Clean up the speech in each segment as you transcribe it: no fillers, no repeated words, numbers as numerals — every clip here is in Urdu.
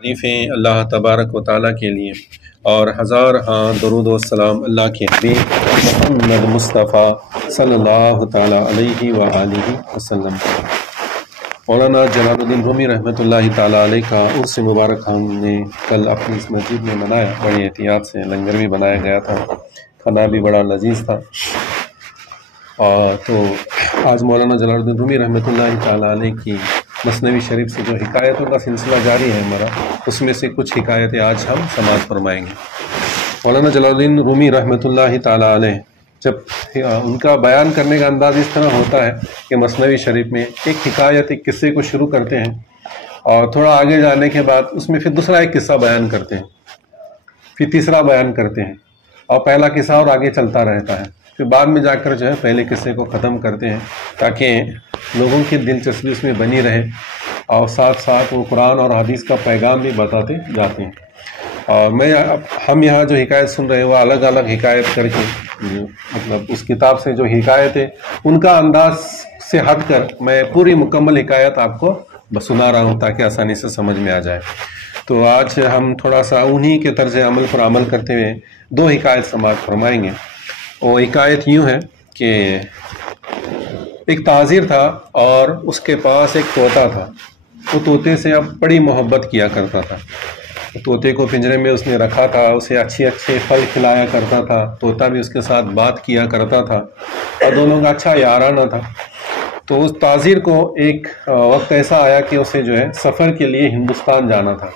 تعریفیں اللہ تبارک و تعالیٰ کے لیے اور ہزار درود و سلام اللہ کے حبیب محمد مصطفیٰ صلی اللہ تعالیٰ علیہ وآلہ وسلم۔ مولانا جلال الدین رومی رحمۃ اللہ تعالیٰ علیہ کا عرس مبارک ہم نے کل اپنی اس مسجد میں منایا، بڑی احتیاط سے لنگر بھی بنایا گیا تھا، کھانا بھی بڑا لذیذ تھا۔ تو آج مولانا جلال الدین رومی رحمۃ اللہ تعالیٰ علیہ کی مثنوی شریف سے جو حکایتوں کا سلسلہ جاری ہے ہمارا، اس میں سے کچھ حکایتیں آج ہم سماعت فرمائیں گے۔ مولانا جلال الدین رومی رحمۃ اللہ تعالیٰ علیہ جب ان کا بیان کرنے کا انداز اس طرح ہوتا ہے کہ مثنوی شریف میں ایک حکایت، ایک قصے کو شروع کرتے ہیں اور تھوڑا آگے جانے کے بعد اس میں پھر دوسرا ایک قصہ بیان کرتے ہیں، پھر تیسرا بیان کرتے ہیں اور پہلا قصہ اور آگے چلتا رہتا ہے، پھر بعد میں جا کر جو ہے پہلے قصے کو ختم کرتے ہیں تاکہ لوگوں کی دلچسپی اس میں بنی رہے اور ساتھ ساتھ وہ قرآن اور حدیث کا پیغام بھی بتاتے جاتے ہیں۔ اور ہم یہاں جو حکایت سن رہے ہیں وہ الگ الگ حکایت کر کے، مطلب اس کتاب سے جو حکایت ہے ان کا انداز سے ہٹ کر میں پوری مکمل حکایت آپ کو سنا رہا ہوں تاکہ آسانی سے سمجھ میں آ جائے۔ تو آج ہم تھوڑا سا انہی کے طرز عمل پر عمل کرتے ہوئے دو حکایت سماعت فرمائیں گے۔ وہ حکایت یوں ہے کہ ایک تاجر تھا اور اس کے پاس ایک طوطا تھا۔ وہ طوطے سے اب بڑی محبت کیا کرتا تھا، طوطے کو پنجرے میں اس نے رکھا تھا، اسے اچھے پھل کھلایا کرتا تھا، طوطا بھی اس کے ساتھ بات کیا کرتا تھا اور دونوں کا اچھا یارانہ تھا۔ تو اس تاجر کو ایک وقت ایسا آیا کہ اسے جو ہے سفر کے لیے ہندوستان جانا تھا۔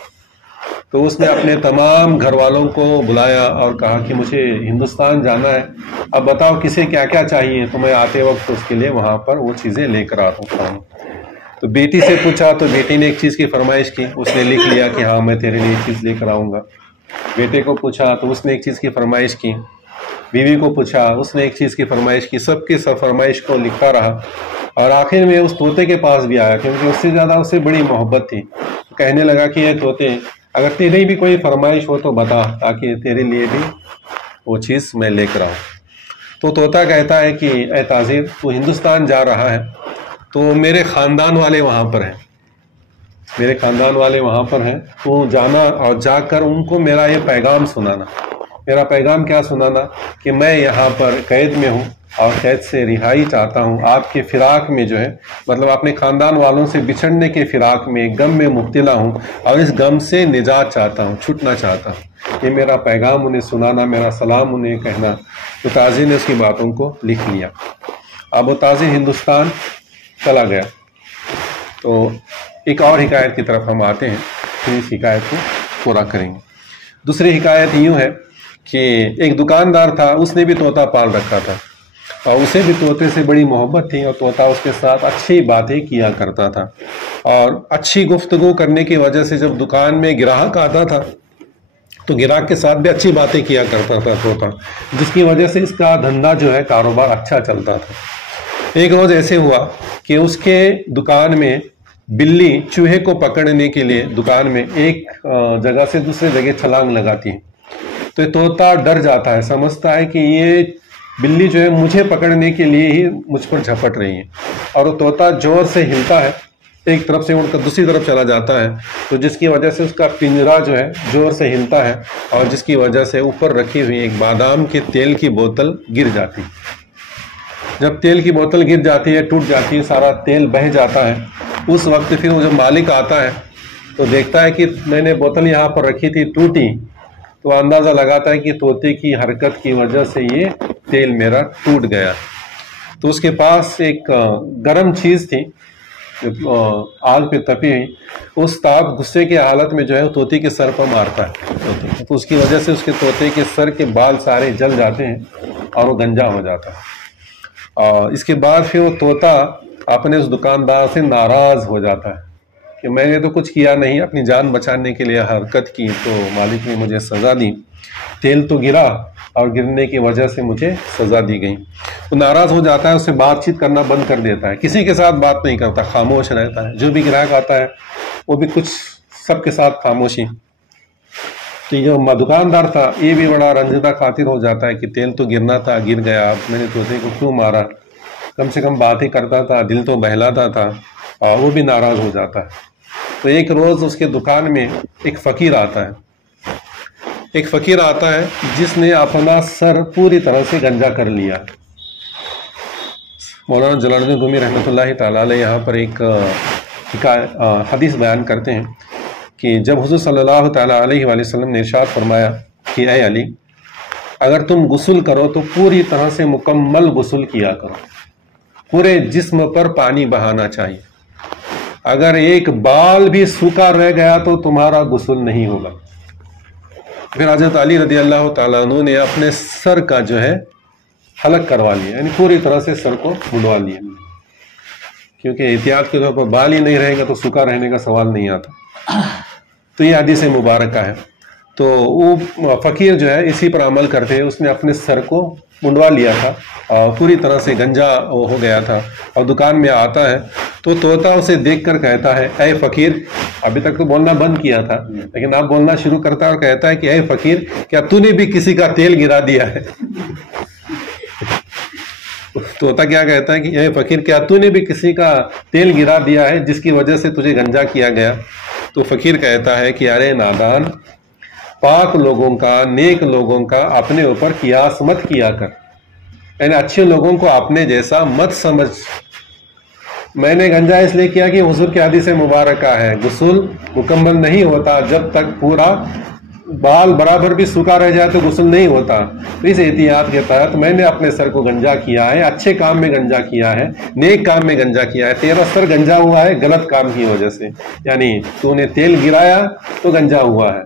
تو اس نے اپنے تمام گھر والوں کو بلایا اور کہا کہ مجھے ہندوستان جانا ہے، اب بتاؤ کسے کیا کیا چاہیے تو میں آتے وقت اس کے لیے وہاں پر وہ چیزیں لے کر آتا ہوں۔ تو بیٹی سے پوچھا تو بیٹی نے ایک چیز کی فرمائش کی، اس نے لکھ لیا کہ ہاں میں تیرے لیے ایک چیز لے کر آؤں گا۔ بیٹے کو پوچھا تو اس نے ایک چیز کی فرمائش کی، بیوی کو پوچھا اس نے ایک چیز کی فرمائش کی، سب کی سب فرمائش کو لکھتا رہا اور آخر میں اس طوطے کے پاس بھی آیا کیونکہ اس سے زیادہ اس سے بڑی محبت تھی۔ کہنے لگا کہ یہ طوطے اگر تیری بھی کوئی فرمائش ہو تو بتا تاکہ تیرے لیے بھی وہ چیز میں لے کر آؤں۔ تو طوطا کہتا ہے کہ اے تاجر، تو ہندوستان جا رہا ہے تو میرے خاندان والے وہاں پر ہیں، میرے خاندان والے وہاں پر ہیں، تو جانا اور جا کر ان کو میرا یہ پیغام سنانا۔ میرا پیغام کیا سنانا کہ میں یہاں پر قید میں ہوں اور قید سے رہائی چاہتا ہوں، آپ کے فراق میں جو ہے مطلب اپنے خاندان والوں سے بچھڑنے کے فراق میں غم میں مبتلا ہوں اور اس غم سے نجات چاہتا ہوں، چھٹنا چاہتا ہوں۔ یہ میرا پیغام انہیں سنانا، میرا سلام انہیں کہنا۔ تو تاجر نے اس کی باتوں کو لکھ لیا۔ اب وہ تاجر ہندوستان چلا گیا۔ تو ایک اور حکایت کی طرف ہم آتے ہیں، پھر اس حکایت کو پورا کریں گے۔ دوسری حکایت یوں ہے کہ ایک دکاندار تھا، اس نے بھی طوطا پال رکھا تھا اور اسے بھی طوطے سے بڑی محبت تھی اور طوطا اس کے ساتھ اچھی باتیں کیا کرتا تھا اور اچھی گفتگو کرنے کی وجہ سے جب دکان میں گراہک آتا تھا تو گراہک کے ساتھ بھی اچھی باتیں کیا کرتا تھا طوطا، جس کی وجہ سے اس کا دھندا جو ہے کاروبار اچھا چلتا تھا۔ ایک روز ایسے ہوا کہ اس کے دکان میں بلی چوہے کو پکڑنے کے لیے دکان میں ایک جگہ سے دوسرے جگہ چھلانگ لگاتی ہے۔ تو یہ طوطا ڈر جاتا ہے، سمجھتا ہے کہ یہ بلی جو ہے مجھے پکڑنے کے لیے ہی مجھ پر جھپٹ رہی ہے، اور وہ طوطا زور سے ہلتا ہے، ایک طرف سے اڑ کر دوسری طرف چلا جاتا ہے، تو جس کی وجہ سے اس کا پنجرا جو ہے زور سے ہلتا ہے اور جس کی وجہ سے اوپر رکھی ہوئی ایک بادام کے تیل کی بوتل گر جاتی ہے۔ جب تیل کی بوتل گر جاتی ہے، ٹوٹ جاتی ہے، سارا تیل بہہ جاتا ہے، اس وقت پھر وہ جب مالک آتا ہے تو دیکھتا ہے کہ میں نے بوتل یہاں پر رکھی تھی، ٹوٹی، تو اندازہ لگاتا ہے کہ طوطے کی حرکت کی وجہ سے یہ تیل میرا ٹوٹ گیا۔ تو اس کے پاس ایک گرم چیز تھی آگ پہ تپی ہوئی، اس تاپ غصے کی حالت میں جو ہے طوطے کے سر پر مارتا ہے، تو اس کی وجہ سے اس کے طوطے کے سر کے بال سارے جل جاتے ہیں اور وہ گنجا ہو جاتا ہے۔ اس کے بعد پھر وہ طوطا اپنے اس دکاندار سے ناراض ہو جاتا ہے کہ میں نے تو کچھ کیا نہیں، اپنی جان بچانے کے لیے حرکت کی تو مالک نے مجھے سزا دی، تیل تو گرا اور گرنے کی وجہ سے مجھے سزا دی گئی۔ وہ ناراض ہو جاتا ہے، اس سے بات چیت کرنا بند کر دیتا ہے، کسی کے ساتھ بات نہیں کرتا، خاموش رہتا ہے، جو بھی گراہک آتا ہے وہ بھی کچھ سب کے ساتھ خاموشی۔ تو جو دکاندار تھا یہ بھی بڑا رنجیدہ خاطر ہو جاتا ہے کہ تیل تو گرنا تھا، گر گیا، اب میں نے طوطے کو کیوں مارا، کم سے کم بات ہی کرتا تھا، دل تو بہلاتا تھا، وہ بھی ناراض ہو جاتا ہے۔ تو ایک روز اس کے دکان میں ایک فقیر آتا ہے جس نے اپنا سر پوری طرح سے گنجا کر لیا. مولانا جلال الدین رومی رحمۃ اللہ تعالیٰ علیہ یہاں پر ایک حدیث بیان کرتے ہیں کہ جب حضور صلی اللہ تعالیٰ علیہ وآلہ وسلم نے ارشاد فرمایا کہ اے علی، اگر تم غسل کرو تو پوری طرح سے مکمل غسل کیا کرو، پورے جسم پر پانی بہانا چاہیے، اگر ایک بال بھی سوکھا رہ گیا تو تمہارا غسل نہیں ہوگا. پھر حضرت علی رضی اللہ تعالیٰ عنہ نے اپنے سر کا جو ہے حلق کروا لیا، یعنی پوری طرح سے سر کو منڈوا لیا، کیونکہ احتیاط کے طور پر بال ہی نہیں رہے گا تو سوکھا رہنے کا سوال نہیں آتا. تو یہ حدیث مبارکہ ہے. تو وہ فقیر جو ہے اسی پر عمل کرتے ہیں، اس نے اپنے سر کو منڈوا لیا تھا اور پوری طرح سے گنجا ہو گیا تھا، اور دکان میں آتا ہے تو طوطا اسے دیکھ کر کہتا ہے اے فقیر، ابھی تک تو بولنا بند کیا تھا لیکن اب بولنا شروع کرتا ہے اور کہتا ہے کہ اے فقیر، کیا تو نے بھی کسی کا تیل گرا دیا ہے؟ طوطا کیا کہتا ہے کہ اے فقیر، کیا تو نے بھی کسی کا تیل گرا دیا ہے جس کی وجہ سے تجھے گنجا کیا گیا؟ تو فقیر کہتا ہے کہ ارے نادان، پاک لوگوں کا، نیک لوگوں کا اپنے اوپر قیاس مت کیا کر، یعنی اچھے لوگوں کو اپنے جیسا مت سمجھ. میں نے گنجا اس لیے کیا کہ حضور کی حدیث مبارکہ ہے غسل مکمل نہیں ہوتا جب تک پورا بال برابر بھی سوکھا رہ جائے تو غسل نہیں ہوتا. تو اس احتیاط کے تحت میں نے اپنے سر کو گنجا کیا ہے، اچھے کام میں گنجا کیا ہے، نیک کام میں گنجا کیا ہے. تیرا سر گنجا ہوا ہے غلط کام کی وجہ سے، یعنی تو نے تیل گرایا تو گنجا ہوا ہے.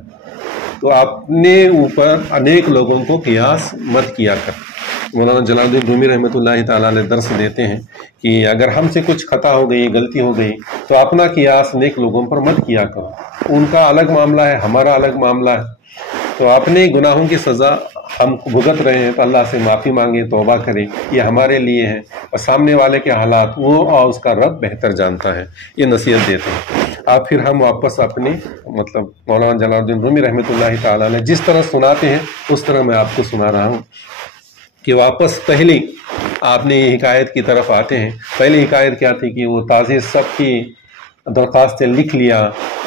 تو اپنے اوپر انیک لوگوں کو قیاس مت کیا کر. مولانا جلال الدین رومی رحمۃ اللہ تعالیٰ علیہ درس دیتے ہیں کہ اگر ہم سے کچھ خطا ہو گئی، غلطی ہو گئی، تو اپنا قیاس نیک لوگوں پر مت کیا کرو. ان کا الگ معاملہ ہے، ہمارا الگ معاملہ ہے. تو اپنے گناہوں کی سزا ہم بھگت رہے ہیں تو اللہ سے معافی مانگے، توبہ کریں، یہ ہمارے لیے ہے، اور سامنے والے کے حالات وہ اور اس کا رب بہتر جانتا ہے. یہ نصیحت دیتے ہیں. آپ پھر ہم واپس اپنے مولانا جلال الدین رومی رحمۃ اللہ تعالیٰ علیہ جس طرح سناتے ہیں اس طرح میں آپ کو سنا رہا ہوں کہ واپس پہلی آپ نے یہ حکایت کی طرف آتے ہیں. پہلی حکایت کیا تھی کہ وہ تاجر سب کی درخواستیں لکھ لیا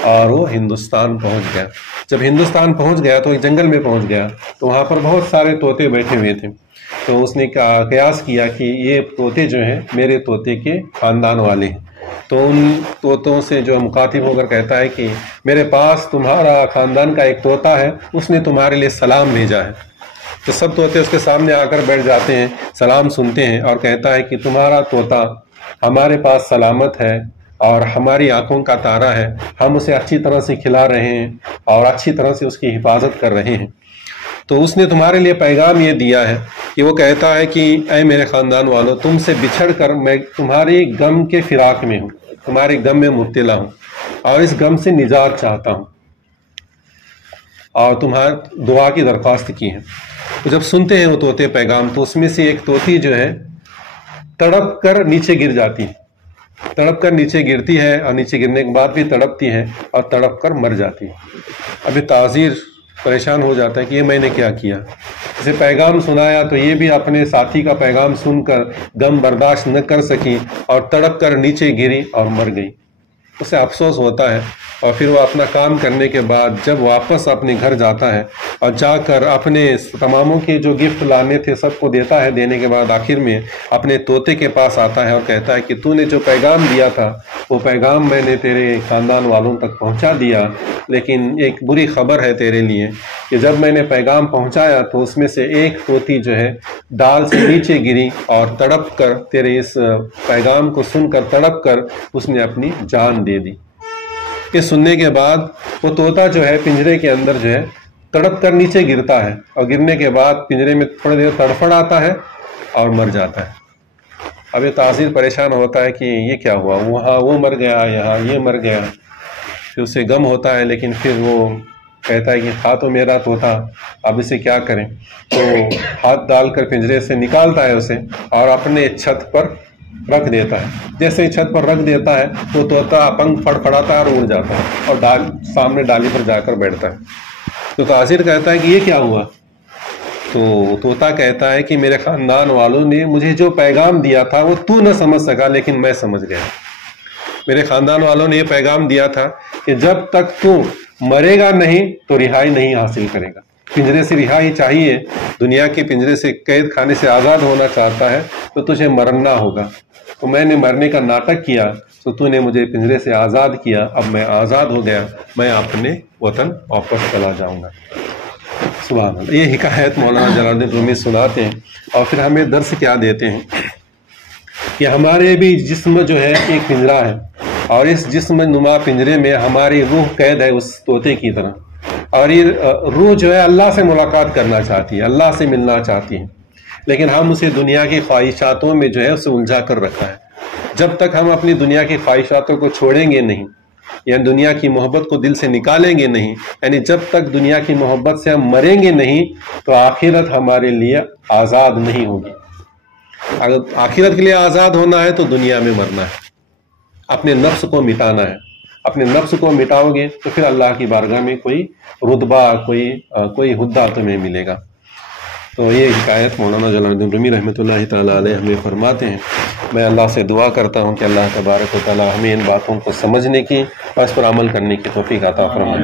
اور وہ ہندوستان پہنچ گیا. جب ہندوستان پہنچ گیا تو ایک جنگل میں پہنچ گیا تو وہاں پر بہت سارے طوطے بیٹھے ہوئے تھے. تو اس نے قیاس کیا کہ یہ طوطے جو ہیں میرے طوطے کے خاندان والے ہیں. تو ان طوطوں سے جو مخاطب ہو کر کہتا ہے کہ میرے پاس تمہارا خاندان کا ایک طوطا ہے، اس نے تمہارے لیے سلام بھیجا ہے. تو سب طوطے اس کے سامنے آ کر بیٹھ جاتے ہیں، سلام سنتے ہیں، اور کہتا ہے کہ تمہارا طوطا ہمارے پاس سلامت ہے اور ہماری آنکھوں کا تارا ہے، ہم اسے اچھی طرح سے کھلا رہے ہیں اور اچھی طرح سے اس کی حفاظت کر رہے ہیں. تو اس نے تمہارے لیے پیغام یہ دیا ہے کہ وہ کہتا ہے کہ اے میرے خاندان والوں، تم سے بچھڑ کر میں تمہاری غم کے فراق میں ہوں، تمہارے غم میں مبتلا ہوں اور اس غم سے نجات چاہتا ہوں اور تمہاری دعا کی درخواست کی ہے. تو جب سنتے ہیں وہ طوطے پیغام تو اس میں سے ایک طوطی جو ہے تڑپ کر نیچے گر جاتی ہے، تڑپ کر نیچے گرتی ہے اور نیچے گرنے کے بعد بھی تڑپتی ہے اور تڑپ کر مر جاتی ہے. ابھی تاجر پریشان ہو جاتا ہے کہ یہ میں نے کیا کیا. اسے پیغام سنایا تو یہ بھی اپنے ساتھی کا پیغام سن کر غم برداشت نہ کر سکی اور تڑپ کر نیچے گری اور مر گئی. اسے افسوس ہوتا ہے اور پھر وہ اپنا کام کرنے کے بعد جب واپس اپنے گھر جاتا ہے اور جا کر اپنے تماموں کے جو گفٹ لانے تھے سب کو دیتا ہے. دینے کے بعد آخر میں اپنے طوطے کے پاس آتا ہے اور کہتا ہے کہ تو نے جو پیغام دیا تھا وہ پیغام میں نے تیرے خاندان والوں تک پہنچا دیا، لیکن ایک بری خبر ہے تیرے لیے کہ جب میں نے پیغام پہنچایا تو اس میں سے ایک طوطی جو ہے ڈال سے نیچے گری اور تڑپ کر تیرے اس پیغام کو سن کر تڑپ کر اس نے اپنی جان دے دی. یہ سننے کے بعد وہ طوطا جو ہے پنجرے کے اندر جو ہے تڑپ کر نیچے گرتا ہے اور گرنے کے بعد پنجرے میں تھوڑی دیر تڑفڑ آتا ہے اور مر جاتا ہے. اب یہ تاجر پریشان ہوتا ہے کہ یہ کیا ہوا، وہاں وہ مر گیا، یہاں یہ مر گیا. پھر اسے غم ہوتا ہے لیکن پھر وہ کہتا ہے کہ تھا تو میرا طوطا، اب اسے کیا کریں. تو ہاتھ ڈال کر پنجرے سے نکالتا ہے اسے اور اپنے چھت پر رکھ دیتا ہے. جیسے ہی چھت پر رکھ دیتا ہے تو طوطا پنکھ پھڑپھڑاتا ہے اور اڑ جاتا ہے اور سامنے ڈالی پر جا کر بیٹھتا ہے. تو تاجر کہتا ہے کہ یہ کیا ہوا. تو طوطا کہتا ہے کہ میرے خاندان والوں نے مجھے جو پیغام دیا تھا وہ تو نہ سمجھ سکا لیکن میں سمجھ گیا. میرے خاندان والوں نے یہ پیغام دیا تھا کہ جب تک تو مرے گا نہیں تو رہائی نہیں حاصل کرے گا. پنجرے سے رہائی چاہیے، دنیا کے پنجرے سے، قید خانے سے آزاد ہونا چاہتا ہے تو تجھے مرنا ہوگا. تو میں نے مرنے کا ناٹک کیا تو نے مجھے پنجرے سے آزاد کیا، اب میں آزاد ہو گیا، میں اپنے وطن واپس چلا جاؤں گا. سبحان اللہ. یہ حکایت مولانا جلال الدین رومی سناتے ہیں اور پھر ہمیں درس کیا دیتے ہیں کہ ہمارے بھی جسم جو ہے ایک پنجرا ہے، اور اس جسم نما پنجرے میں ہماری روح قید ہے اس طوطے کی طرح، اور یہ روح جو ہے اللہ سے ملاقات کرنا چاہتی ہے، اللہ سے ملنا چاہتی ہے، لیکن ہم اسے دنیا کی خواہشاتوں میں جو ہے اسے الجھا کر رکھا ہے. جب تک ہم اپنی دنیا کی خواہشاتوں کو چھوڑیں گے نہیں، یعنی دنیا کی محبت کو دل سے نکالیں گے نہیں، یعنی جب تک دنیا کی محبت سے ہم مریں گے نہیں تو آخرت ہمارے لیے آزاد نہیں ہوگی. اگر آخرت کے لیے آزاد ہونا ہے تو دنیا میں مرنا ہے، اپنے نفس کو مٹانا ہے. اپنے نفس کو مٹاؤ گے تو پھر اللہ کی بارگاہ میں کوئی رتبہ، کوئی عہدہ تمہیں ملے گا. تو یہ حکایت مولانا جلال الدین رومی رحمۃ اللہ تعالیٰ علیہ ہمیں فرماتے ہیں. میں اللہ سے دعا کرتا ہوں کہ اللہ تبارک و تعالیٰ ہمیں ان باتوں کو سمجھنے کی اور اس پر عمل کرنے کی توفیق عطا فرمائے.